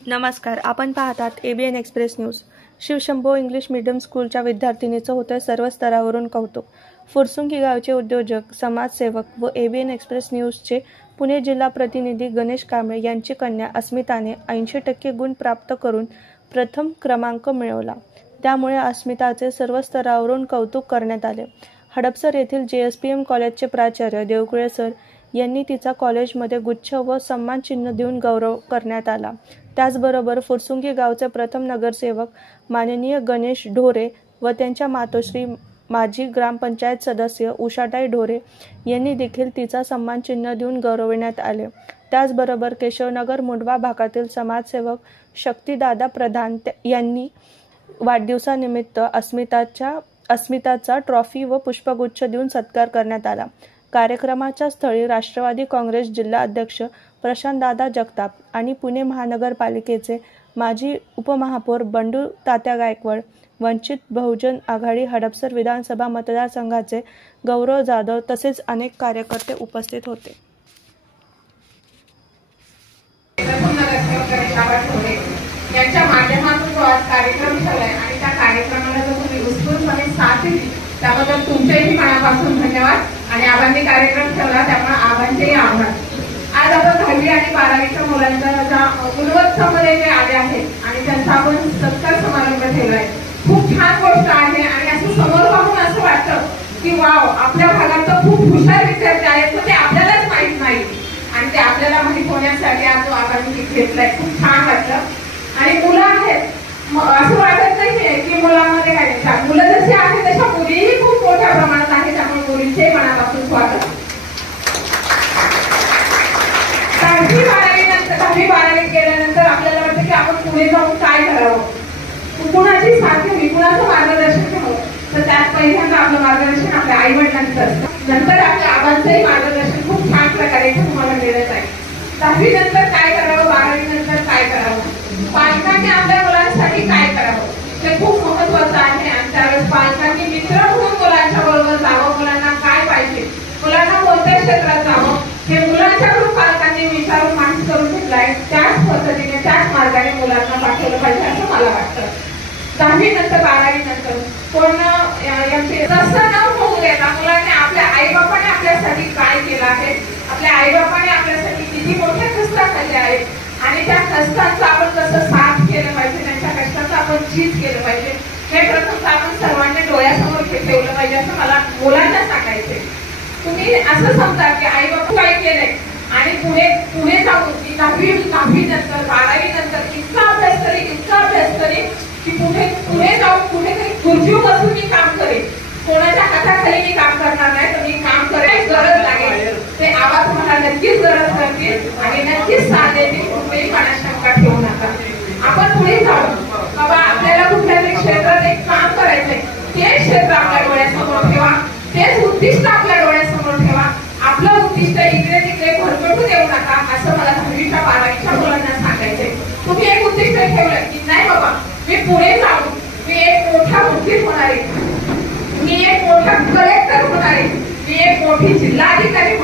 नमस्कार, आपण पाहतात ABN express news. Shivshambho English medium स्कूलच्या विद्यार्थिनीचं होतं सर्व स्तरावरून कौतुक। फुरसुंगी गावचे उद्योजक, समाजसेवक व ABN एक्सप्रेस न्यूजचे पुणे जिल्हा प्रतिनिधी गणेश कांबळे यांची कन्या अस्मिताने 80% गुण प्राप्त करून प्रथम क्रमांक मिळवला। त्यामुळे अस्मिताचे सर्व स्तरावरून कौतुक करण्यात आले। हडपसर येथील JSPM कॉलेजचे प्राचार्य देवकुळे सर यांनी तिचा कॉलेजमध्ये गुच्छ व सन्मान चिन्ह देऊन गौरव करण्यात आला। त्याचबरोबर फुरसुंगी गावचे प्रथम नगरसेवक माननीय गणेश ढोरे व त्यांच्या मातोश्री माजी ग्रामपंचायत सदस्य उषाताई ढोरे यांनी देखील तिचा सन्मान चिन्ह देऊन गौरविण्यात आले। त्याचबरोबर केशवनगर मुंडवा भागातील समाजसेवक शक्तिदादा प्रधान यांनी वाढदिवसानिमित्त अस्मिताचा ट्रॉफी व पुष्पगुच्छ देऊन सत्कार करण्यात आला। कार्यक्रमाच्या स्थळी राष्ट्रवादी काँग्रेस जिल्हा अध्यक्ष प्रशांतदादा जगताप आणि पुणे महानगरपालिकेचे माजी उपमहापौर बंडू तात्या गायकवाड, वंचित बहुजन आघाडी हडपसर विधानसभा मतदारसंघाचे गौरव जाधव तसेच अनेक कार्यकर्ते उपस्थित होते। यांच्या माध्यमातून जो आज कार्यक्रम झालाय आणि त्या कार्यक्रमाला जर तुम्ही उत्स्फूर्तपणे साथ दिली त्याबद्दल तुमचेही मनापासून धन्यवाद। आणि आबांनी कार्यक्रम ठेवला त्यामुळे आबांचेही आभार। आज आपण 10वी आणि 12वीच्या मुलांच्या गुणवत्तामध्ये जे आले आहेत आणि त्यांचा आपण सत्कार समारंभ ठेवलाय, खूप छान गोष्ट आहे। आणि असं समोर पाहून असं वाटतं की वाव, आपल्या भागात तर खूप हुशार विद्यार्थी आहेत पण ते आपल्यालाच माहित नाही आणि ते आपल्याला माहित होण्यासाठी आज जो आबांनी घेतलाय खूप छान वाटलं। आणि मुलं आहेत असं वाटत नाहीये की मुलांमध्ये काय मुलं जशी आहेत तशा मुलीही खूप मोठ्या प्रमाणात आहेत, त्यामुळे मुलींचे मनापासून स्वागत। 10वी 12वी केल्यानंतर आपल्याला वाटतं की आपण पुढे जाऊन काय करावं, कुणाची साथ घ्यावी, कुणाचं मार्गदर्शन घ्यावं, तर त्यात पहिल्यांदा आपलं मार्गदर्शन आपल्या आई वडिलांचं असतं। नंतर आपल्या आबांचंही मार्गदर्शन खूप छान प्रकारे तुम्हाला मिळत आहे। 10वी नंतर काय करावं, 12वी नंतर काय करावं, पालकांनी आपल्या मुलांसाठी काय करावं हे खूप महत्वाचं आहे। आणि त्यावेळेस पालकांनी मित्र म्हणून मुलांच्या बरोबर जावं, मुलांना काय पाहिजे, मुलांना कोणत्या क्षेत्रात जावं हे मुलांच्याकडून पालकांनी विचारून माहिती करून घेतलाय। त्याच पद्धतीने त्याच मार्गाने मुलांना पाठवलं पाहिजे असं मला वाटतं। 10वी नंतर 12वी नंतर कोण यांचे तसं न होऊ देता मुलांनी आपल्या आईबापाने आपल्यासाठी काय केलं आहे, आपल्या आईबापाने आपल्यासाठी किती मोठ्या कष्टाखाली आहेत आणि त्या कष्टांचं आपण कसं साथ केलं पाहिजे, त्यांच्या कष्टाचं आपण चीज केलं पाहिजे हे प्रथम आपण सर्वांनी डोळ्यासमोर ठेवलं पाहिजे असं मला मुलांना सांगायचंय। तुम्ही असं समजा की आई बापू काय केलंय आणि पुढे जाऊन की 10वी नंतर 12वी नंतर इतका अभ्यास करेल की पुढे जाऊन कुठेतरी खुर्चीवर बसून मी काम करेल, कोणाच्या हाताखाली मी काम करणार नाही, तर मी काम करायची गरज लागेल ते आवाज तुम्हाला नक्कीच गरज करतील आणि नक्कीच साथ देतील। कुठेही मनात शंका ठेवू नका, आपण पुढे जाऊ बाबा, आपल्याला कुठल्या तरी क्षेत्रात एक काम करायचंय, ते क्षेत्र आपल्या डोळ्यासमोर ठेवा, तेच उद्दिष्ट आपल्या डोळ्यासमोर ठेवा। आपलं उद्दिष्ट इकडे तिकडे भरकटू देऊ नका असं मला 10वीच्या 12वीच्या मुलांना सांगायचंय। तुम्ही एक उद्दिष्ट ठेवलं की नाही बाबा, मी पुढे जाऊन मी एक मोठा वकील होणार आहे, मी एक मोठा कलेक्टर होणार आहे, मी एक मोठी जिल्हाधिकारी